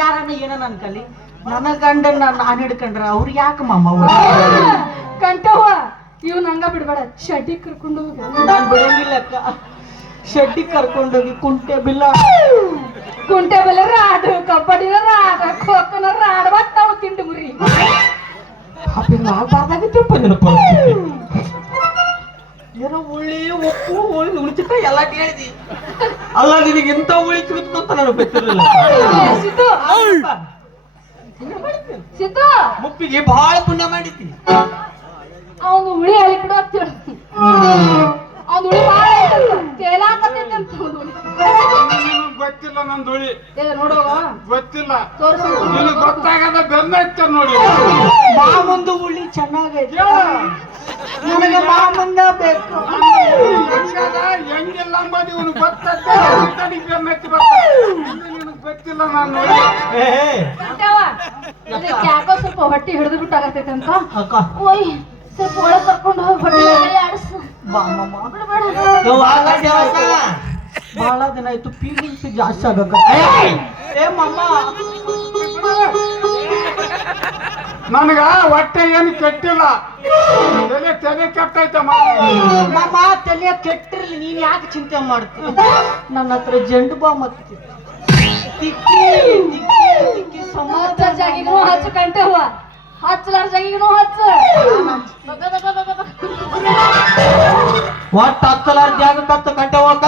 ಯಾರನ್ನ ಏನನ್ನ ಅನ್ಕಲಿ ನನ್ನ ಗಂಡನ್ ನಾನು ಹಿಡ್ಕೊಂಡ್ರ ಅವ್ರು ಯಾಕೆ ಮಾಮ ಕಂಠವ ಇವ್ ನಂಗ ಬಿಡ್ಬೇಡ ಶೆಡ್ಡಿ ಕರ್ಕೊಂಡು ಹೋಗಿ ನಾನು ಬಿಡಂಗಿಲ್ಲ ಅಕ್ಕ ಶೆಡ್ಡಿ ಕರ್ಕೊಂಡೋಗಿ ಕುಂಟೆ ಬೆಲ್ಲ ರಾಡು ಕಬಡ್ಡಿನ ರಾಡ ಖೋಖೋನ ರಾಡ ಬಟ್ ನಾವು ತಿಂಡು ಮುರಿ ಆಗ್ಬಾರ್ದಾಗಿತ್ತಪ್ಪ ನಿನ್ನ ಪರಿಸ್ಥಿತಿ ಏನೋ ಉಳ್ಳಿ ಉಪ್ಪು ಉಳಿಚಿಟ್ಟ ಎಲ್ಲ ಕೇಳಿದಿ ಅಲ್ಲ ನಿನಗೆ ಎಂತ ಉಳಿ ಸಿಗುತ್ತ ಅಂತ ನನಗೆ ಗೊತ್ತಿರಲಿಲ್ಲ ಸಿದ್ದು ಮುಪ್ಪಿಗೆ ಬಹಳ ಪುಣ್ಯ ಮಾಡಿದ್ದಿ ಅವನು ಹುಳಿ ಅಲ್ಲಿ ಬಿಡು ಅಂತ ಅವ್ನು ಹುಳಿ ಭಾಳ ತೇಲಾಕತ್ತೈತೆ ಅಂತ ಗೊತ್ತಿಲ್ಲ ನಂದು ಹುಳಿ ನೋಡುವ ಗೊತ್ತಿಲ್ಲ ತೋರಿಸು ನಿನಗೆ ಗೊತ್ತಾಗದ ಬೆನ್ನ ಇತ್ತ ನೋಡಿ ಮಾಮಂದು ಉಳ್ಳಿ ಚೆನ್ನಾಗೈತೆ ನನಗೆ ಮಾಮಂದ ಬೇಕು ಹೆಂಗಿಲ್ಲ ಅಂಬೋದು ಇವನು ಗೊತ್ತೈತೆ ಬೆನ್ನ ಎತ್ತಿ ಬರ್ತಾರೆ ನಿನಗೆ ಗೊತ್ತಿಲ್ಲ ನಾನು ನೋಡಿ ಯಾಕೋ ಸ್ವಲ್ಪ ಹೊಟ್ಟಿ ಹಿಡಿದು ಬಿಟ್ಟು ಆಗತೈತೆ ಅಂತ ಅಕ್ಕ ಓಯ್ ಸ್ವಲ್ಪ ಒಳಗೆ ಕರ್ಕೊಂಡು ಹೋಗಿ ಹೊಟ್ಟೆ ಆಡಿಸು ಬಾ ಮಾಮ ಬಹಳ ದಿನ ಆಯ್ತು ಫೀಲಿಂಗ್ಸ್ ಜಾಸ್ತಿ ಆಗಕ್ಕ ಏ ಮಾಮ ನನಗ ಹೊಟ್ಟೆ ಏನು ಕೆಟ್ಟಿಲ್ಲ ತಲೆ ಕೆಟ್ಟೈತೆ ಮಾಮ ತಲೆ ಕೆಟ್ಟಿರ್ಲಿ ನೀನ್ ಯಾಕೆ ಚಿಂತೆ ಮಾಡ್ತೀನಿ ನನ್ನ ಹತ್ರ ಜಂಡು ಬಾಂಬ್ ಹತ್ತಿ ತಿಕ್ಕಿ ಹಚ್ಚ ಜಾಗಿಗೂ ಹಚ್ಚು ಕಂಠವ ಹಚ್ಚಲಾರ ಜಾಗಿಗೂ ಹಚ್ಚು ಒಟ್ಟು ಹತ್ತಲಾರ ಜಾಗಕ್ಕೆ 10 ಗಂಟೆ ಹೋಗ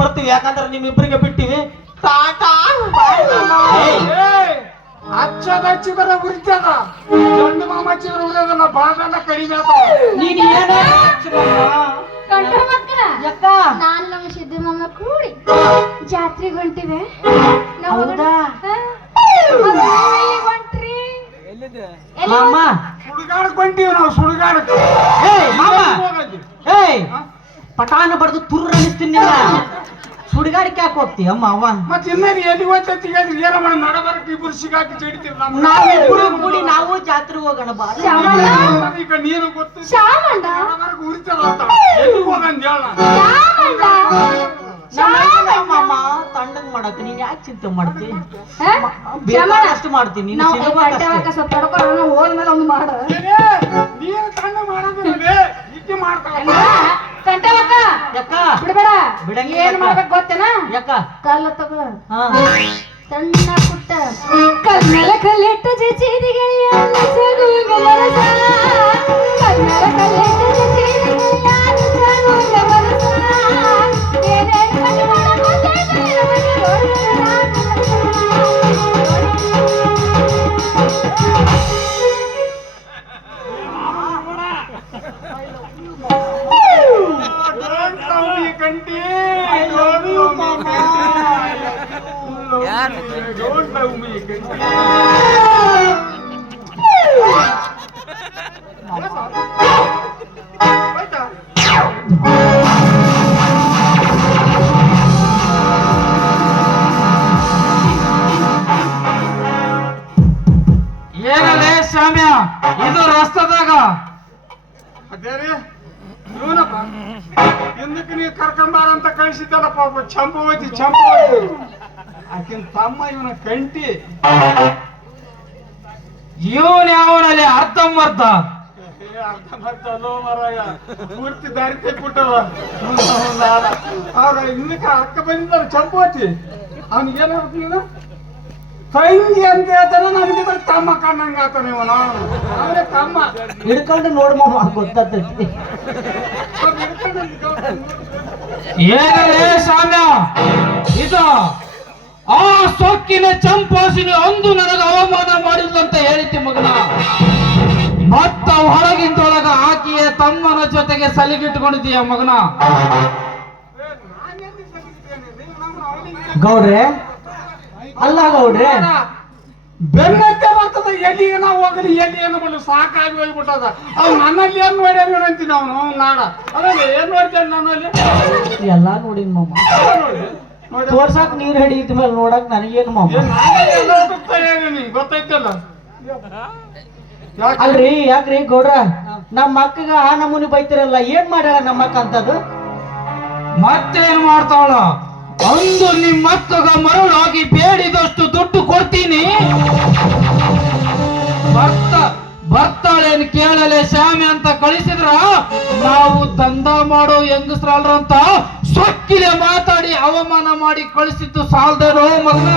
ಬರ್ತೀವಿ ಯಾಕಂದ್ರೆ ನಿಮ್ಮಿಬ್ಬರಿಗೆ ಬಿಟ್ಟಿವಿ ಟಾಟಾ ಹಚ್ಚದ ಹಚ್ಚಿದ್ರೆ ಉರಿತದ ಗಂಡು ಮಾಮ ಹಚ್ಚಿದ್ರೆ ಉರಿಯೋದಲ್ಲ ಬಾಳೆಲ್ಲ ಕಡಿಮೆ ಆತ ನೀನ್ ಏನ ಯಾಕ ನಾನು ನಮ್ಮ ಸಿದ್ದು ಮಾಮ ಕೂಡಿ ಜಾತ್ರೆಗೆ ಹೊಂಟಿವೆ ಹೌದಾ ಹೊಂಟ್ರಿ ಮಾಮ ಸುಡುಗಾಡಕ್ ಹೊಂಟೀವಿ ನಾವು ಸುಡುಗಾಡಕ್ಕೆ ಏಯ್ ಮಾಮ ಏಯ್ ಪಟಾನ ಬಡ್ದು ತುರ್ರ ಅನಿಸ್ತೀನಿ ನಿನ್ನ ಸುಡಿಗಾಡಿಕೆ ಯಾಕೆ ಹೋಗ್ತೀಯ ಮಾವ ಮತ್ತೆ ಇನ್ನೇನು ಎಲ್ಲಿ ಹೋಗ್ತೈತಿ ಏನ ಮಾಡಿ ನಡಬರಕ್ಕೆ ಇಬ್ಬರು ಸಿಗಾಕಿ ಚಡಿತೀವಿ ನಾವಿಬ್ರು ಕೂಡಿ ನಾವು ಜಾತ್ರೆಗೆ ಹೋಗೋಣ ಬಾ ಈಗ ನೀನು ಗೊತ್ತು ಶಾಮಣ್ಣ ನಡಬರಕ್ಕೆ ಉರಿತದ ಅಂತ ಎಲ್ಲಿ ಹೋಗಂದ ಹೇಳ ಮಾಮ ತಣ್ಣಗ್ ಮಾಡಕ್ ನೀನ್ ಯಾಕೆ ಚಿಂತೆ ಮಾಡ್ತಿ ಅಷ್ಟು ಮಾಡ್ತೀನಿ ಸ್ವಲ್ಪ ತಡ್ಕೊಳ್ಳೋಣ ಹೋದ್ಮೇಲೆ ಒಂದು ಮಾಡ ನೀನು ತಣ್ಣ ಮಾಡೋದಿಲ್ಲ ಇಕ್ಕಿ ಮಾಡ್ತಾವ ಕಂಠವಕ್ಕ ಯಾಕ ಬಿಡಬೇಡ ಬಿಡಂಗಿ ಏನ್ ಮಾಡ್ಬೇಕು ಗೊತ್ತೇನ ಯಾಕ ಕಲ್ಲ ತಗೋ ಹಾ ಸಣ್ಣ ಪುಟ್ಟ ಕಲ್ಮೇಲೆ ಕಲ್ಲಿಟ್ಟ ಜೀರಿಗೆಯ ಸಗುಂಗ ಮನಸ ಕಲ್ಮೇಲೆ ಕಲ್ಲಿಟ್ಟ ಜೀರಿಗೆಯ ಸಗುಂಗ ಮನಸ ಏನೇನು ಕಂಟಿ ಡೋಂಟ್ ಲವ್ ಮೀ ಕಂಟಿ ಏನಲ್ಲೇ ಶಾಮ್ಯ ಇದು ರಸ್ತದಾಗ ಅದೇ ರೀ ಇವನಪ್ಪ ಹಿಂದಕ್ಕೆ ನೀವು ಕರ್ಕೊಂಬಾರ ಅಂತ ಕಳಿಸಿದ್ದಲ್ಲ ಪಾಪ ಚಂಪವತಿ ಆಕಿನ ತಮ್ಮ ಇವನ ಕಂಟಿ ಇವನ್ ಯಾವನಲ್ಲಿ ಅರ್ಧಂಬರ್ಧ ಅರ್ಧಮರ್ಧಲ್ಲೋ ಮರಾಯ ಪೂರ್ತಿ ದಾರಿ ತೆಗ್ಬಿಟ್ಟವ ಅವ್ರ ಹಿಂದಕ್ಕೆ ಅಕ್ಕ ಬಂದಿದ್ದಾರೆ ಚಂಪವತಿ ಅವನಿಗೇನಾಗ್ಬೇಕು ನೀನು ತಂಗಿ ಅಂತ ಹೇಳ್ತಾನೆ ನಮ್ಗೆ ತಮ್ಮ ಕಣ್ಣಂಗ ಆತಾನೆ ಇವನು ಅವನೇ ತಮ್ಮ ಹಿಡ್ಕೊಂಡು ನೋಡ್ ಮಾಮ ಗೊತ್ತಾಗ್ತೈತಿ ಏನಲ್ಲೇ ಶಾಮ್ಯ ಇದು ಆ ಸೊಕ್ಕಿನ ಚಂಪಾಸಿನಿ ಅಂದು ನನಗೆ ಅವಮಾನ ಮಾಡಿದಂತ ಹೇಳಿದ್ದೆ ಮಗನ ಮತ್ತ ಹೊರಗಿಂದೊಳಗ ಆಕೆಯ ತಮ್ಮನ ಜೊತೆಗೆ ಸಲಿಗಿಟ್ಕೊಂಡಿದ್ದೀಯ ಮಗನ ಗೌಡ್ರೆ ಅಲ್ಲ ಗೌಡ್ರೆ ಬೆನ್ನತ್ತೆ ಬರ್ತದ ಎಲ್ಲಿ ಏನೋ ಹೋಗಲಿ ಎಲ್ಲಿ ಏನೋ ಬರಲಿ ಸಾಕಾಗಿ ಹೋಗ್ಬಿಟ್ಟದ ಅವ್ನು ನನ್ನಲ್ಲಿ ಏನ್ ನೋಡ್ಯಾನ ಅಂತೀನಿ ಅವನು ನಾಡ ಅದೇ ಏನ್ ನೋಡ್ತೇನೆ ನನ್ನಲ್ಲಿ ಎಲ್ಲಾ ನೋಡಿನ್ ಮಾಮ ತೋರ್ಸಾಕ್ ನೀರ್ ಹಿಡಿದ ಮೇಲೆ ನೋಡಕ್ ನನಗೇನು ಮಾಮ ಗೊತ್ತೈತಲ್ಲ ಅಲ್ರಿ ಯಾಕ್ರಿ ಗೌಡ್ರ ನಮ್ಮ ಅಕ್ಕಗ ಆ ನಮೂನಿ ಬೈತಿರಲ್ಲ ಏನ್ ಮಾಡ್ಯಾಳ ನಮ್ಮ ಅಕ್ಕ ಅಂತದು ಮತ್ತೇನ್ ಮಾಡ್ತಾವಳ ಅಂದು ನಿಮ್ಮ ಅಕ್ಕಗ ಮರಳಾಗಿ ಬೇಡಿದಷ್ಟು ದುಡ್ಡು ಕೊಡ್ತೀನಿ. ಬರ್ತಾಳೇನು ಕೇಳಲೆ ಶ್ಯಾಮಿ ಅಂತ ಕಳಿಸಿದ್ರ ನಾವು ದಂಧ ಮಾಡೋ ಹೆಂಗಸ್ರಲ್ರಂತ ಸೊಕ್ಕಿಲೆ ಮಾತಾಡಿ ಅವಮಾನ ಮಾಡಿ ಕಳಿಸಿದ್ದು ಸಾಲ್ದೇನೋ ಮಗನ.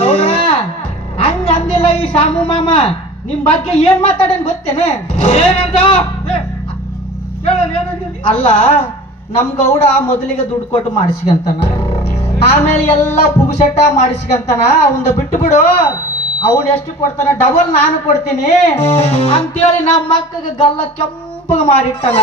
ಗೌಡ್ರ ಹಂಗ ಅಂದಿಲ್ಲ ಈ ಶಾಮು ಮಾಮ. ನಿಮ್ ಬಗ್ಗೆ ಏನ್ ಮಾತಾಡೇನ್ ಗೊತ್ತೇನೆ? ಏನಂತ? ಅಲ್ಲ ನಮ್ ಗೌಡ ಮೊದಲಿಗೆ ದುಡ್ಡು ಕೊಟ್ಟು ಮಾಡಿಸ್ಕಂತಾನ, ಆಮೇಲೆ ಎಲ್ಲ ಪುಗುಸೆಟ್ಟ ಮಾಡಿಸ್ಕಂತಾನ. ಅವಂದ ಬಿಟ್ಟು ಬಿಡು, ಅವನ್ ಎಷ್ಟು ಕೊಡ್ತಾನ ಡಬಲ್ ನಾನು ಕೊಡ್ತೀನಿ ಅಂತೇಳಿ ನಮ್ಮ ಮಕ್ಕಗೆ ಗಲ್ಲ ಕೆಂಪಗ ಮಾಡಿಟ್ಟಾನ.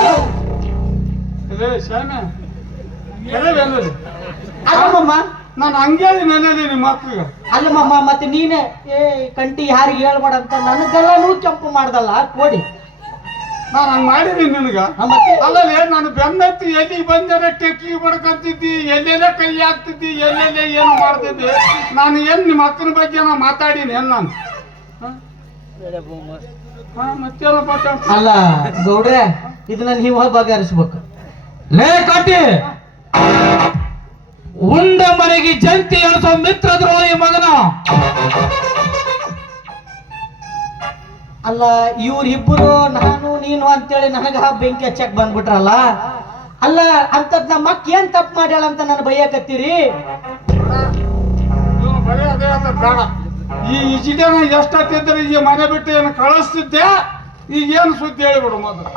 ಅಲ್ಲಮ್ಮ ನಾನು ಹಂಗೆ ನೆನೆದಿ ನಿಮ್ಮ ಮಕ್ಕಳಿಗೆ. ಅಲ್ಲಮ್ಮ ಮತ್ತೆ ನೀನೆ ಕಂಟಿ ಯಾರಿಗೆ ಹೇಳ್ಬೇಡ ಅಂತ ನನಗೆಲ್ಲನೂ ಕೆಂಪು ಮಾಡ್ದಲ್ಲ ಕೊಡಿ. ನಾನು ಹಂಗ ಮಾಡಿದೀನಿ ನಿನಗ. ಮತ್ತೆ ಅಲ್ಲಲ್ಲಿ ನಾನು ಬೆನ್ನತ್ತಿ ಎಲ್ಲಿ ಬಂದರೆ ಟೆಕ್ಕಿ ಬಡ್ಕಂತಿದ್ದಿ, ಎಲ್ಲೆಲ್ಲ ಕೈ ಹಾಕ್ತಿದ್ದಿ, ಎಲ್ಲೆಲ್ಲ ಏನು ಮಾಡ್ತಿದ್ದಿ. ನಾನು ಏನ್ ನಿಮ್ಮ ಅಕ್ಕನ ಬಗ್ಗೆ ನಾ ಮಾತಾಡೀನಿ ಏನ್ ನಾನು? ಮತ್ತೇನಪ್ಪ? ಅಲ್ಲ ಗೌಡ್ರೆ ಇದನ್ನ ನೀವು ಬಗೆಹರಿಸ್ಬೇಕು. ಲೇ ಕಟ್ಟಿ, ಉಂಡ ಮನೆಗೆ ಜಂತಿ ಎಣಿಸೋ ಮಿತ್ರ ದ್ರೋಹಿ ಮಗನ. ಅಲ್ಲ ಇವ್ರಿಬ್ಬರು ನಾನು ನೀನು ಅಂತೇಳಿ ನನಗ ಬೆಂಕಿ ಹಚ್ಚಕ್ ಬಂದ್ಬಿಟ್ರಲ್ಲ. ಅಲ್ಲ ಅಂತದ್ ನಮ್ಮ ಅಕ್ಕ ಏನ್ ತಪ್ಪು ಮಾಡ್ಯಾಳ ಅಂತ ನಾನು ಬೈಯಕತ್ತೀರಿ? ಬರೀ ಅದೇ ಅಂತ ಬೇಡ. ಈ ಇಜಿದೇನ ಎಷ್ಟತ್ತಿದ್ರೆ ಈ ಮನೆ ಬಿಟ್ಟು ಏನು ಕಳಿಸ್ತಿದ್ದೆ, ಈಗ ಏನು ಸುದ್ದಿ ಹೇಳಿಬಿಡು. ಮೊದಲು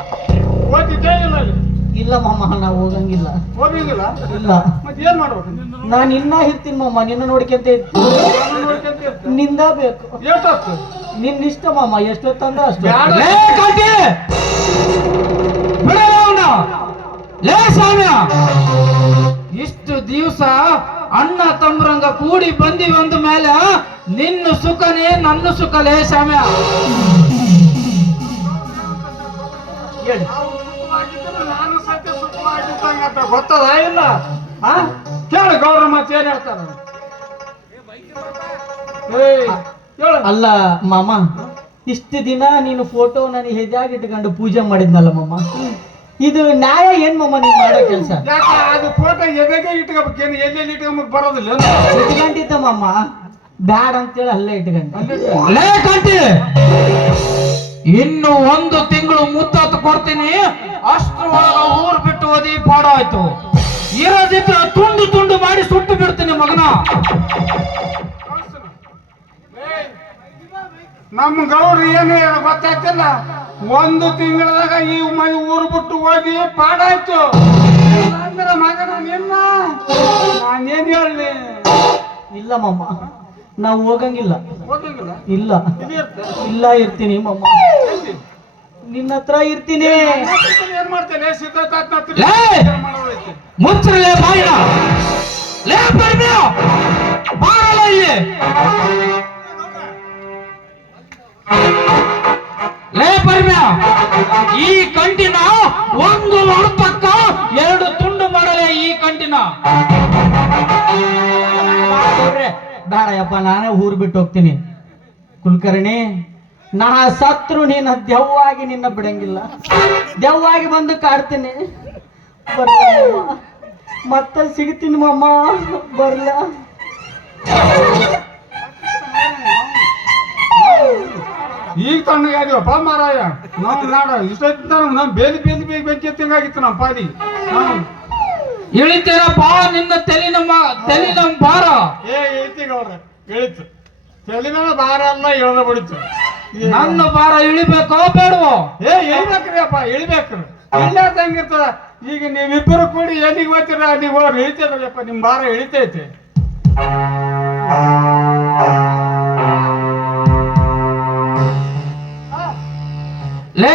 ಓದಿದ್ದೇ ಇಲ್ಲ ಅಲ್ಲಿ? ಇಲ್ಲ ಮಾಮ ನಾವು ಹೋಗಂಗಿಲ್ಲ. ಹೋಗಿಲ್ಲ? ಇಲ್ಲ. ಮತ್ತೆ ಏನ್ ಮಾಡ್ಬೇಕು? ನಾನು ಇನ್ನ ಇರ್ತೀನಿ ಮಾಮ, ನಿನ್ನ ನೋಡ್ಕೊಂತ ಇರ್ತೀನಿ. ನಿಂದ ಬೇಕು. ಎಷ್ಟೊತ್ತು? ನಿನ್ನ ಇಷ್ಟ ಮಾಮ, ಎಷ್ಟೊತ್ತಂದ್ರೆ ಅಷ್ಟು. ಲೇ ಕಟ್ಟಿ, ಬಿಡಲ್ಲ ಅವ್ನ. ಲೇ ಸಾಮ್ಯ, ಇಷ್ಟು ದಿವಸ ಅಣ್ಣ ತಮ್ಮರಂಗ ಕೂಡಿ ಬಂದಿವಿ ಅಂದ ಮೇಲೆ ನಿನ್ನ ಸುಖನೇ ನನ್ನ ಸುಖಲೇ ಸಾಮ್ಯ. ಹೇಳಿ. ನಾನು ಸತ್ಯ ಸುಖವಾಗಿದ್ದಂಗ ಗೊತ್ತದ ಇಲ್ಲ? ಕೇಳು ಗೌಡ್ರ ಮತ್ತೆ ಏನ್ ಹೇಳ್ತಾರ. ಅಲ್ಲ ಮಾಮ, ಇಷ್ಟು ದಿನ ನೀನು ಫೋಟೋ ನನಗೆ ಹೆಜ್ಜಾಗಿ ಇಟ್ಕೊಂಡು ಪೂಜೆ ಮಾಡಿದ್ನಲ್ಲ ಮಾಮ, ಇದು ನ್ಯಾಯ ಏನ್ ಮಾಮ ನೀನ್ ಮಾಡೋ ಕೆಲಸ? ಯಾಕ ಅದು ಫೋಟೋ ಎದೆಗೆ ಇಟ್ಕೋಬೇಕೇನು? ಎಲ್ಲೆಲ್ಲಿ ಇಟ್ಕೊಂಬಕ್ ಬರೋದಿಲ್ಲ? ಇಟ್ಕೊಂಡಿದ್ದ ಮಾಮ, ಬ್ಯಾಡ ಅಂತೇಳಿ ಅಲ್ಲೇ ಇಟ್ಕೊಂಡ. ಲೇ ಕಟ್ಟಿ, ಇನ್ನು 1 ತಿಂಗಳು ಮುತ್ತತ್ತು ಕೊಡ್ತೀನಿ. ಅಷ್ಟ್ರೊಳಗ ಊರ್ ಬಿಟ್ಟು ಓದಿ ಪಾಡ ಆಯ್ತು. ಇರೋದಿದ್ರ ತುಂಡು ತುಂಡು ಮಾಡಿ ಸುಟ್ಟು ಬಿಡ್ತೀನಿ ಮಗನ. ನಮ್ಮ ಗೌಡ್ರು ಏನು ಗೊತ್ತಾಯ್ತಿಲ್ಲ, 1 ತಿಂಗಳದಾಗ ಈ ಮನೆ ಊರು ಬಿಟ್ಟು ಓದಿ ಪಾಡಾಯ್ತು ಅಂದ್ರೆ ಮಗನ ನಿನ್ನ ನಾನೇನ್ ಹೇಳಿ. ಇಲ್ಲ ಮಾಮ, ನಾವು ಹೋಗಂಗಿಲ್ಲ. ಹೋಗಂಗಿಲ್ಲ? ಇಲ್ಲ ಇಲ್ಲ, ಇರ್ತೀನಿ ಮಾಮ, ನಿನ್ನ ಹತ್ರ ಇರ್ತೀನಿ. ಏನ್ ಮಾಡ್ತೇನೆ? ಸಿದ್ಧಾರ್ಥ ಲೇ ಮುಚ್ಚಲೇ ಬಾಯಿನ. ಲೇ ಬರ್ಬ್ಯಾ, ಬಾರಲ್ಲ ಇಲ್ಲಿ. ಲೇ ಬರ್ಬ್ಯಾ, ಈ ಕಂಟಿನ 1 ಹೊರತಕ್ಕ 2 ತುಂಡು ಮಾಡಲೇ ಈ ಕಂಟಿನ. ಬೇಡ ಯಪ್ಪ, ನಾನೇ ಊರು ಬಿಟ್ಟು ಹೋಗ್ತೀನಿ. ಕುಲಕರ್ಣಿ, ನಾ ಸತ್ರು ನೀನ ದೆವ್ವಾಗಿ ನಿನ್ನ ಬಿಡಂಗಿಲ್ಲ. ದೆವ್ವಾಗಿ ಬಂದು ಕಾಡ್ತೀನಿ. ಬರ್ಲ ಮತ್ತೆ ಸಿಗ್ತೀನಿ ಮಾಮ, ಬರ್ಲ. ಈಗ ತಣ್ಣಗಾದಿವಪ್ಪ ಮಾರಾಯ. ನಾವು ನಾಡ ಇಷ್ಟೊತ್ತ ನಮ್ ಬೇಲಿ ಬೇಲಿ ಬೇಗ ಬೆಂಕಿ ಎತ್ತಂಗಾಗಿತ್ತು ನಮ್ಮ ಪಾದಿ. ಇಳಿತೀರಪ್ಪ ನಿನ್ನ ತೆಲಿನ ಭಾರ. ಇಳಿತೀಗ ಅವ್ರೆ ಇಳಿತು. ತೆಲಿನ ಭಾರ ಎಲ್ಲ ಇಳ್ದ ಬಿಡಿತು. ನನ್ನ ಭಾರ ಇಳಿಬೇಕೋ ಬೇಡವೋ? ಇಳಿಬೇಕ್ರಿ ಅಪ್ಪ, ಇಳಿಬೇಕ್ರಿ. ಇಳಿಯಾರ್ದಂಗಿರ್ತದ. ಈಗ ನೀವಿಬ್ಬರು ಕೂಡಿ ಎಲ್ಲಿಗೆ ಹೋಗ್ತೀರ ಅಲ್ಲಿಗೆ ಹೋಗ್ರಿ. ಇಳಿತದಲ್ಲಪ್ಪ, ನಿಮ್ ಭಾರ ಇಳಿತೈತೆ. ಲೇ